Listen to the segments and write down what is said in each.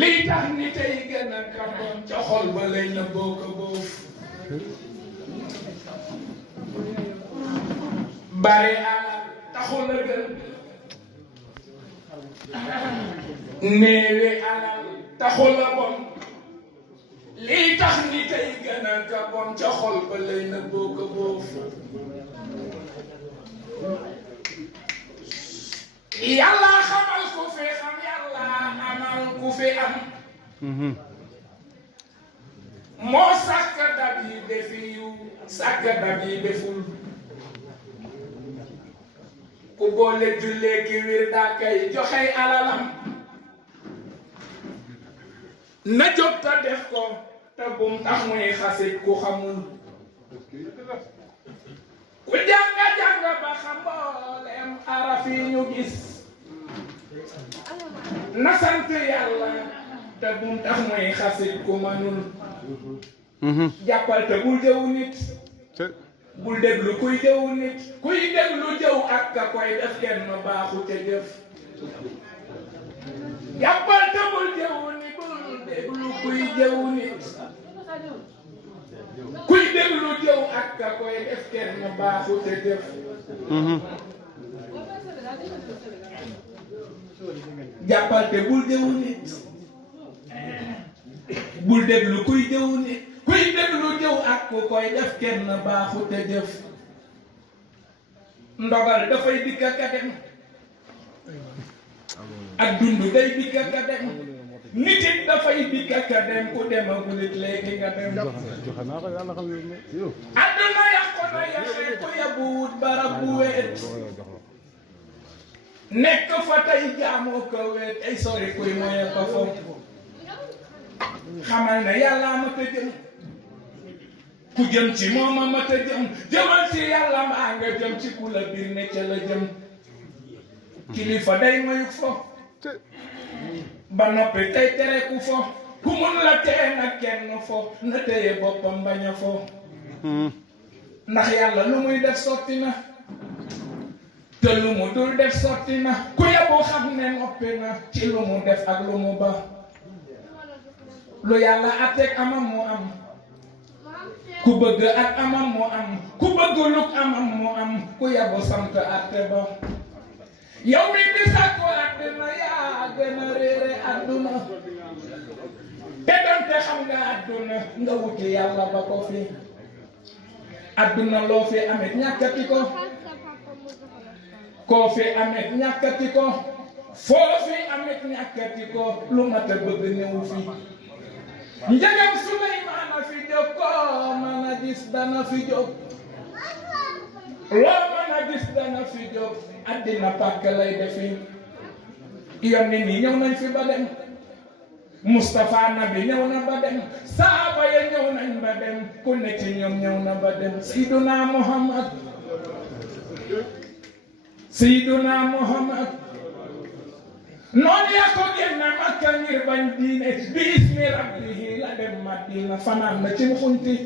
lii tax ni tey gën a kaboon ca xol ba lay na bokk boof bari alal taxul a gën néewi alal taxul a bon lii tax ni tey gën a kaboon ca xol ba lay na bokk boof yàlla xamal ku fi xam yàlla amal ku fi am moo sàkk dab yi defi yu sàkk dab yi deful ku boole jullee ki wir daa kay joxey alalam na jóg ta def ko te bum tax muy xasit ku xamul ku jàng ba xam mboolem araf yi ñu gis na sant yàlla te bum tax muy xasit ku manul jàppal te bul jëw nit bul déglu kuy jëw nit kuy déglu jëw ak ka koy def kenn baaxu ca jëf jàppal te bul jëw nit bul déglu kuy jëw nit kuy déglu jëw ak ka koy def kenn baaxu ca jëf jàppal te bul jëw nit bul déglu kuy jëw nit kuy déglu jëw ak ku koy def kenn baaxu te jëf ndogal dafay dikk ak a dem ak dund day dikk ak a dem nit it dafay dikk ak a dem ku demagul it léegi nga dem àdduna yàqu na yaxee ku yabuwut barab bu weet nekk fa tey jaamoo ko weet ay sori kuy moye ko foofu xamal ne yàlla ma ta jëm ku jëm ci mooma ma ta jëm jëmal ci yàlla mbaa nga jëm ci ku la biir ne ca la jëm kilifa day moyu fo ba noppi tey tere ku fo ku mun la tee nag kenn fo na téye boppam bañ a fo ndax yàlla lu muy def sotti na te lu mu dul def sotti na ku yebbu xam ne noppi na ci lu mu def ak lu mu ba lu yàlla atteeg amam mu am ku bëgg ak amam mu am ku bëgg luk amam mu am ku yebbu sant atte ba yow mi di sàkku àdduna yaa gën a réere àdduna te donte xam nga àdduna nga wuti yàlla ba ko fi àdduna loo fi amit ñàkkati ko koo fi amit ñàkkati ko foo fi amit ñàkkati ko lu mat a bëgg ñëw fi njëgam Suleymaana fi jóg koo mën a gis dana fi jóg loo mën a gis dana fi jóg àddina pàkk lay defi yónni ni ñëw nañ fi ba dem Mustafa nabi ñëw na ba dem saaba ya ñëw nañ ba dem ku ne ci ñoom ñëw na ba dem Seyduna Muhammad Seyduna Muhammad noonu yaa ko génn Makka ngir bañ diine bi ismi rabbihi la dem Madina fanaan na ci xunti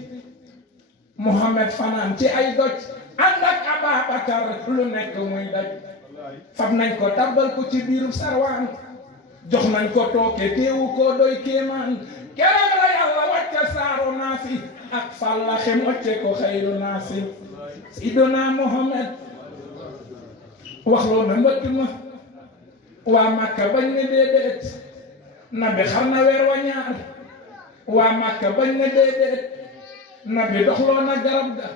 Muhammad fanaan ci ay doj ànd ak Ababakar lu nekk muy daj fab nañ ko tabbal ko ci biiru sarwaan jox nañ ko tooke teewu ko doy kéemaan keroog la yàlla wàcce saaru naasi ak fàllaxe mocce ko xayru naasi Seydina Muhammad wax loo na mbëtt ma waa Makka bañ ne déedéet nabi xar na weer wa ñaar waa Makka bañ ne déedéet nabi doxloo na garab ga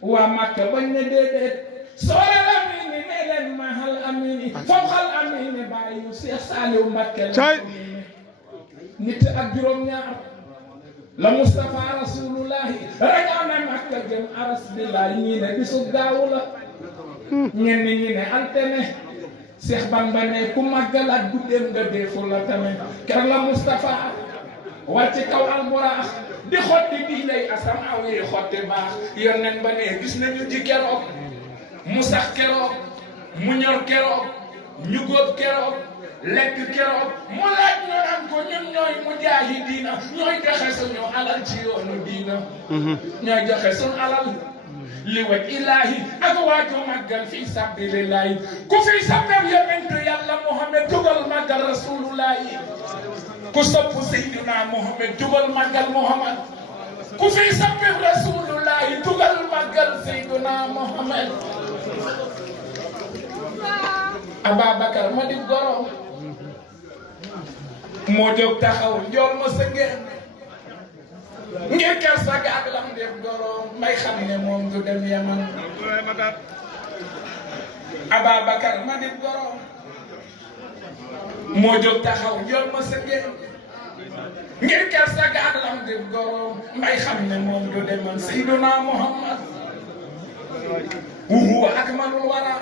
waa Makka bañ ne déedéet soorel amini ne leen mahal amini fawxal amini bàyyi Seex Saaliw Mbakke la nit ak juróom ñaar la Mustafa Rasulullahi rañaa na Makka jëm aras billahi ñii ne bisu gaawu la ñenn ñi ne altene Seex Bamba ne ku màggal ak guddeem nga deefu la tamit keroog la Mustafa war ci kaw alburaax di xotti diinay asamaaw yi xotti baax yónneen ba ne gis nañu ci keroog mu sax keroog mu ñor keroog ñu góob keroog lekk keroog mu laaj ñu naan ko ñun ñooy mujaahidiina ñooy joxe suñu alal ci yoonu diina ñooy joxe suñu alal li waj ilaahi ak waaju màggal fi sabilillahi ku fi sabab yonent yàlla Muhammad tugal màggal rasulullahi ku sopp Seydina Muhammad jugal màggal Muhammad ku fi sappi Rasulullahi jugal màggal Seydina Muhammad Ababakar ma di goro moo jóg taxaw njool ma sënge ngir ker sa gaag lam def goro may xam ne moom du dem Yaman Ababakar ma di goro moo jóg taxaw njool ma sënge ngir ker sa gaag lam def goro may xam ne moom du dem Seydina Muhammad huwa akmalul wara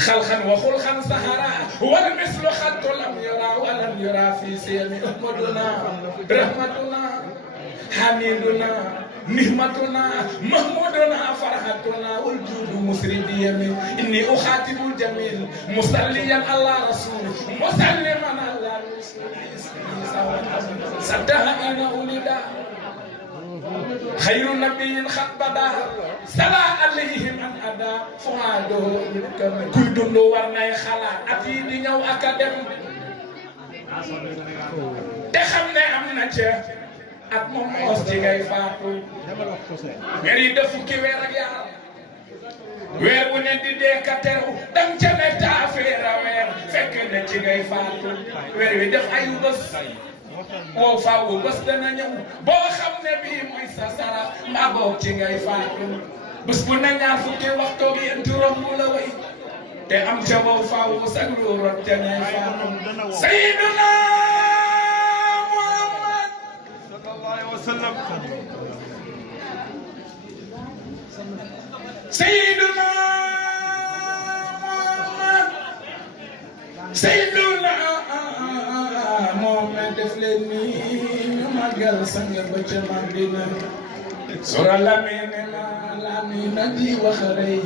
خلقا وخلقا سهرا والمثل خط لم يرى ولم يرى في سيم أحمدنا رحمتنا حميدنا نعمتنا محمودنا فرحتنا والجود مسرد يمين إني أخاطب الجميل مصليا على رسول مسلما على رسول صدها إن أولدا خير النبي خط بدا سلا عليهم ان ادا فؤاده كوي دوندو ورناي خلا اتي دي ñew akadem te xamne amna ci ak mom mos ci ngay faatu wéri def fukki wér ak yaar wér wu ne di dé ka teru dam ca ne ta féra wér fekk na ci ngay faatu wér wi def ayu bés boo faawu bés dana ñëw boo xam ne bii mooy sa sara mbaa boog ci ngay faatu bés bu ne ñaar fukki waxtu gi turam mu la way te am ca boo faawu sa nguuroon ca ngay faatu Sayyiduna Muhammad sallallahu alayhi wa sallam Sayyiduna Muhammad Sayyiduna Muhammad def leen nii ñu màggal sang ba ca Madina sura Lamine na di wax rey